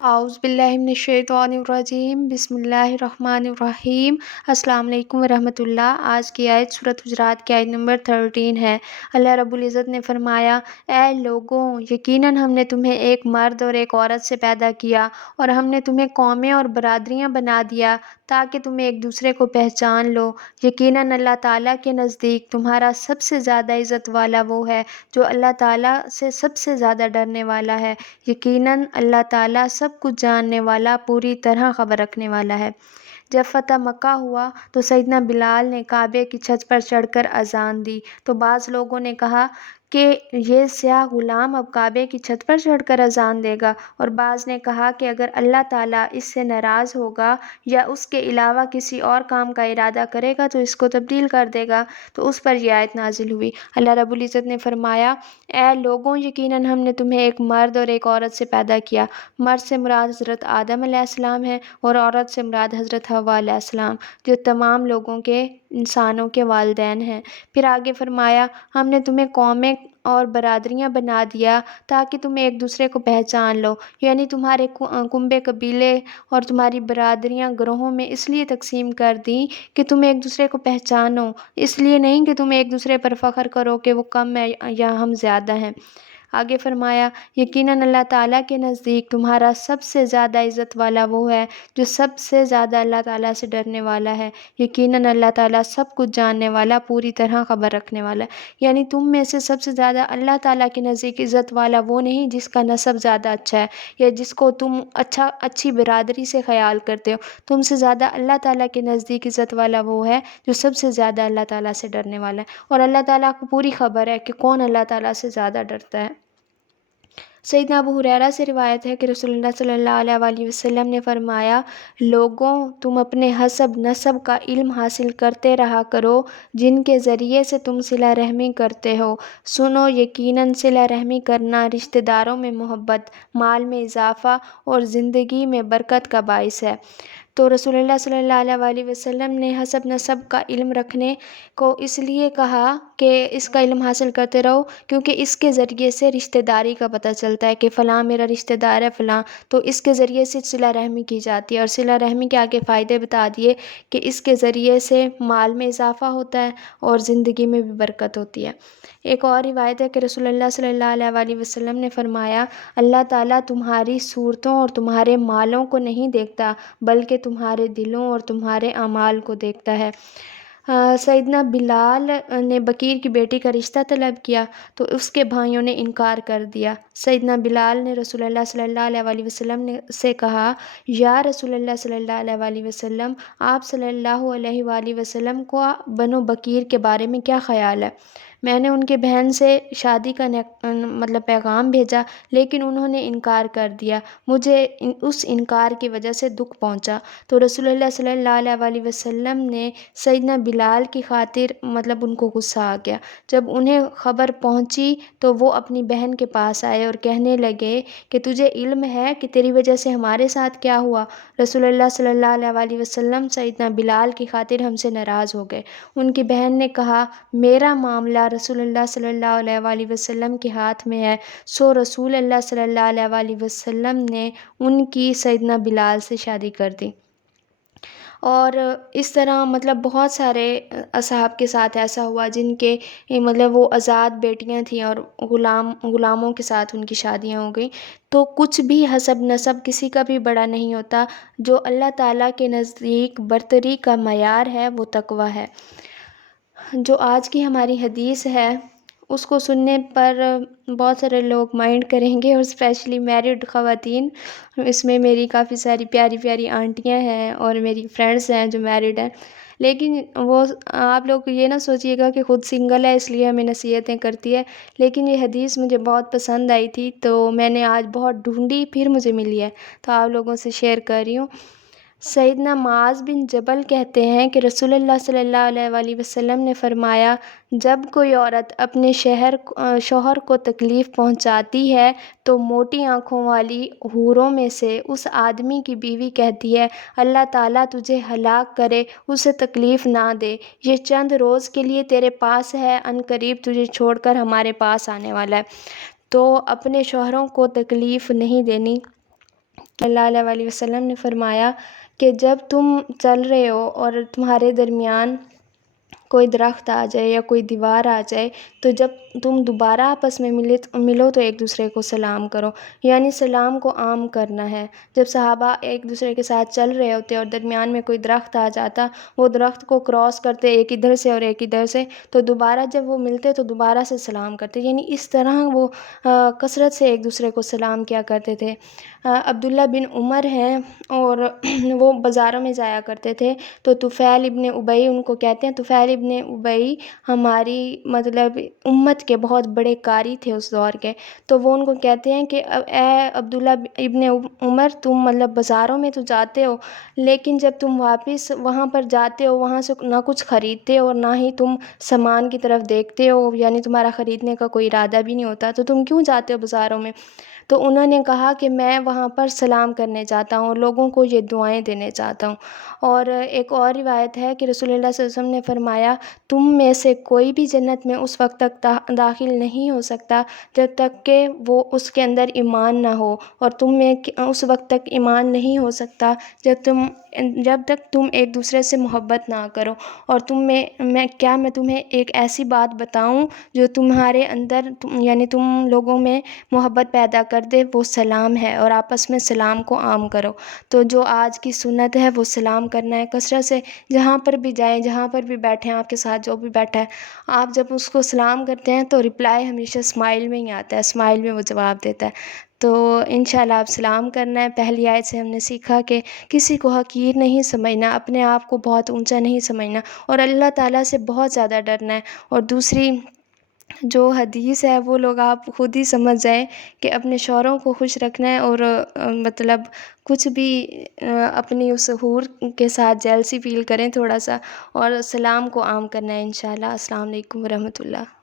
اعوذ باللہ من الشیطان الرجیم، بسم اللہ الرحمن الرحیم۔ السلام علیکم ورحمۃ اللہ۔ آج کی آیت سورۃ حجرات کی آیت نمبر 13 ہے۔ اللہ رب العزت نے فرمایا، اے لوگوں، یقیناً ہم نے تمہیں ایک مرد اور ایک عورت سے پیدا کیا، اور ہم نے تمہیں قومیں اور برادریاں بنا دیا تاکہ تم ایک دوسرے کو پہچان لو۔ یقیناً اللہ تعالیٰ کے نزدیک تمہارا سب سے زیادہ عزت والا وہ ہے جو اللہ تعالیٰ سے سب سے زیادہ ڈرنے والا ہے۔ یقیناً اللہ تعالیٰ سب کچھ جاننے والا، پوری طرح خبر رکھنے والا ہے۔ جب فتح مکہ ہوا تو سیدنا بلال نے کعبے کی چھت پر چڑھ کر اذان دی تو بعض لوگوں نے کہا کہ یہ سیاہ غلام اب کعبے کی چھت پر چڑھ کر اذان دے گا، اور بعض نے کہا کہ اگر اللہ تعالیٰ اس سے ناراض ہوگا یا اس کے علاوہ کسی اور کام کا ارادہ کرے گا تو اس کو تبدیل کر دے گا، تو اس پر یہ آیت نازل ہوئی۔ اللہ رب العزت نے فرمایا، اے لوگوں، یقیناً ہم نے تمہیں ایک مرد اور ایک عورت سے پیدا کیا۔ مرد سے مراد حضرت آدم علیہ السلام ہے، اور عورت سے مراد حضرت حوا علیہ السلام، جو تمام لوگوں کے، انسانوں کے والدین ہیں۔ پھر آگے فرمایا، ہم نے تمہیں قومیں اور برادریاں بنا دیا تاکہ تم ایک دوسرے کو پہچان لو، یعنی تمہارے کنبے قبیلے اور تمہاری برادریاں گروہوں میں اس لیے تقسیم کر دیں کہ تم ایک دوسرے کو پہچانو، اس لیے نہیں کہ تم ایک دوسرے پر فخر کرو کہ وہ کم ہے یا ہم زیادہ ہیں۔ آگے فرمایا، یقیناً اللہ تعالیٰ کے نزدیک تمہارا سب سے زیادہ عزت والا وہ ہے جو سب سے زیادہ اللہ تعالیٰ سے ڈرنے والا ہے۔ یقیناً اللہ تعالیٰ سب کچھ جاننے والا، پوری طرح خبر رکھنے والا ہے۔ یعنی تم میں سے سب سے زیادہ اللہ تعالیٰ کے نزدیک عزت والا وہ نہیں جس کا نسب زیادہ اچھا ہے یا جس کو تم اچھی برادری سے خیال کرتے ہو۔ تم سے زیادہ اللہ تعالیٰ کے نزدیک عزت والا وہ ہے جو سب سے زیادہ اللہ تعالیٰ سے ڈرنے والا ہے، اور اللہ تعالیٰ کو پوری خبر ہے کہ کون اللہ تعالیٰ سے زیادہ ڈرتا ہے۔ سیدنا ابو ہریرہ سے روایت ہے کہ رسول اللہ صلی اللہ علیہ وآلہ وسلم نے فرمایا، لوگوں، تم اپنے حسب نسب کا علم حاصل کرتے رہا کرو جن کے ذریعے سے تم صلہ رحمی کرتے ہو۔ سنو، یقیناً صلہ رحمی کرنا رشتہ داروں میں محبت، مال میں اضافہ اور زندگی میں برکت کا باعث ہے۔ تو رسول اللہ صلی اللہ علیہ وآلہ وسلم نے حسب نسب کا علم رکھنے کو اس لیے کہا کہ اس کا علم حاصل کرتے رہو، کیونکہ اس کے ذریعے سے رشتہ داری کا پتہ چلتا ہے کہ فلاں میرا رشتہ دار ہے فلاں، تو اس کے ذریعے سے صلہ رحمی کی جاتی ہے۔ اور صلہ رحمی کے آگے فائدے بتا دیے کہ اس کے ذریعے سے مال میں اضافہ ہوتا ہے اور زندگی میں بھی برکت ہوتی ہے۔ ایک اور روایت ہے کہ رسول اللہ صلی اللہ علیہ وآلہ وسلم نے فرمایا، اللہ تعالیٰ تمہاری صورتوں اور تمہارے مالوں کو نہیں دیکھتا بلکہ تمہارے دلوں اور تمہارے اعمال کو دیکھتا ہے۔ سیدنا بلال نے بکیر کی بیٹی کا رشتہ طلب کیا تو اس کے بھائیوں نے انکار کر دیا۔ سیدنا بلال نے رسول اللہ صلی اللہ علیہ وآلہ وسلم سے کہا، یا رسول اللہ صلی اللہ علیہ وآلہ وسلم، آپ صلی اللہ علیہ وآلہ وسلم کو بنو بکیر کے بارے میں کیا خیال ہے؟ میں نے ان کے بہن سے شادی کا پیغام بھیجا لیکن انہوں نے انکار کر دیا، مجھے اس انکار کی وجہ سے دکھ پہنچا۔ تو رسول اللہ صلی اللہ علیہ وآلہ وسلم نے سیدنا بلال کی خاطر ان کو غصہ آ گیا۔ جب انہیں خبر پہنچی تو وہ اپنی بہن کے پاس آئے اور کہنے لگے کہ تجھے علم ہے کہ تیری وجہ سے ہمارے ساتھ کیا ہوا؟ رسول اللہ صلی اللہ علیہ وآلہ وسلم سیدنا بلال کی خاطر ہم سے ناراض ہو گئے۔ ان کی بہن نے کہا، میرا معاملہ رسول اللہ صلی اللہ علیہ وآلہ وسلم کے ہاتھ میں ہے۔ سو رسول اللہ صلی اللہ علیہ وآلہ وسلم نے ان کی سیدنا بلال سے شادی کر دی۔ اور اس طرح بہت سارے اصحاب کے ساتھ ایسا ہوا جن کے وہ آزاد بیٹیاں تھیں اور غلاموں کے ساتھ ان کی شادیاں ہو گئیں۔ تو کچھ بھی حسب نسب کسی کا بھی بڑا نہیں ہوتا، جو اللہ تعالیٰ کے نزدیک برتری کا معیار ہے وہ تقویٰ ہے۔ جو آج کی ہماری حدیث ہے اس کو سننے پر بہت سارے لوگ مائنڈ کریں گے، اور اسپیشلی میرڈ خواتین، اس میں میری کافی ساری پیاری پیاری آنٹیاں ہیں اور میری فرینڈس ہیں جو میرڈ ہیں، لیکن وہ آپ لوگ یہ نہ سوچیے گا کہ خود سنگل ہے اس لیے ہمیں نصیحتیں کرتی ہے، لیکن یہ حدیث مجھے بہت پسند آئی تھی تو میں نے آج بہت ڈھونڈی، پھر مجھے ملی ہے تو آپ لوگوں سے شیئر کر رہی ہوں۔ سیدنا معاذ بن جبل کہتے ہیں کہ رسول اللہ صلی اللہ علیہ وآلہ وسلم نے فرمایا، جب کوئی عورت اپنے شوہر کو تکلیف پہنچاتی ہے تو موٹی آنکھوں والی حوروں میں سے اس آدمی کی بیوی کہتی ہے، اللہ تعالیٰ تجھے ہلاک کرے، اسے تکلیف نہ دے، یہ چند روز کے لیے تیرے پاس ہے، عنقریب تجھے چھوڑ کر ہمارے پاس آنے والا ہے۔ تو اپنے شوہروں کو تکلیف نہیں دینی، اللہ علیہ وسلم نے فرمایا کہ جب تم چل رہے ہو اور تمہارے درمیان کوئی درخت آ جائے یا کوئی دیوار آ جائے تو جب تم دوبارہ آپس میں ملو تو ایک دوسرے کو سلام کرو، یعنی سلام کو عام کرنا ہے۔ جب صحابہ ایک دوسرے کے ساتھ چل رہے ہوتے اور درمیان میں کوئی درخت آ جاتا، وہ درخت کو کراس کرتے ایک ادھر سے اور ایک ادھر سے، تو دوبارہ جب وہ ملتے تو دوبارہ سے سلام کرتے، یعنی اس طرح وہ کثرت سے ایک دوسرے کو سلام کیا کرتے تھے۔ عبداللہ بن عمر ہیں اور وہ بازاروں میں جایا کرتے تھے، تو طفیل ابن ابی ان کو کہتے ہیں، طفیل ابن ابی ہماری مطلب امت کے بہت بڑے قاری تھے اس دور کے، تو وہ ان کو کہتے ہیں کہ اے عبداللہ ابن عمر، تم مطلب بازاروں میں تو جاتے ہو لیکن جب تم واپس وہاں پر جاتے ہو وہاں سے نہ کچھ خریدتے ہو اور نہ ہی تم سامان کی طرف دیکھتے ہو، یعنی تمہارا خریدنے کا کوئی ارادہ بھی نہیں ہوتا، تو تم کیوں جاتے ہو بازاروں میں؟ تو انہوں نے کہا کہ میں وہاں پر سلام کرنے جاتا ہوں اور لوگوں کو یہ دعائیں دینے چاہتا ہوں۔ اور ایک اور روایت ہے کہ رسول اللہ صلی اللہ علیہ وسلم نے فرمایا، تم میں سے کوئی بھی جنت میں اس وقت تک داخل نہیں ہو سکتا جب تک کہ وہ اس کے اندر ایمان نہ ہو، اور تم میں اس وقت تک ایمان نہیں ہو سکتا جب تک تم ایک دوسرے سے محبت نہ کرو۔ اور میں تمہیں ایک ایسی بات بتاؤں جو تمہارے اندر یعنی تم لوگوں میں محبت پیدا کر دے، وہ سلام ہے، اور آپس میں سلام کو عام کرو۔ تو جو آج کی سنت ہے وہ سلام کرنا ہے کثرت سے، جہاں پر بھی جائیں، جہاں پر بھی بیٹھیں، آپ کے ساتھ جو بھی بیٹھا ہے، آپ جب اس کو سلام کرتے ہیں تو رپلائی ہمیشہ اسمائل میں ہی آتا ہے، اسمائل میں وہ جواب دیتا ہے۔ تو انشاءاللہ آپ سلام کرنا ہے۔ پہلی آیت سے ہم نے سیکھا کہ کسی کو حقیر نہیں سمجھنا، اپنے آپ کو بہت اونچا نہیں سمجھنا، اور اللہ تعالیٰ سے بہت زیادہ ڈرنا ہے۔ اور دوسری جو حدیث ہے وہ لوگ آپ خود ہی سمجھ جائیں کہ اپنے شوہروں کو خوش رکھنا ہے، اور مطلب کچھ بھی اپنی اس حور کے ساتھ جیلسی فیل کریں تھوڑا سا، اور سلام کو عام کرنا ہے انشاءاللہ۔ السلام علیکم ورحمۃ اللہ۔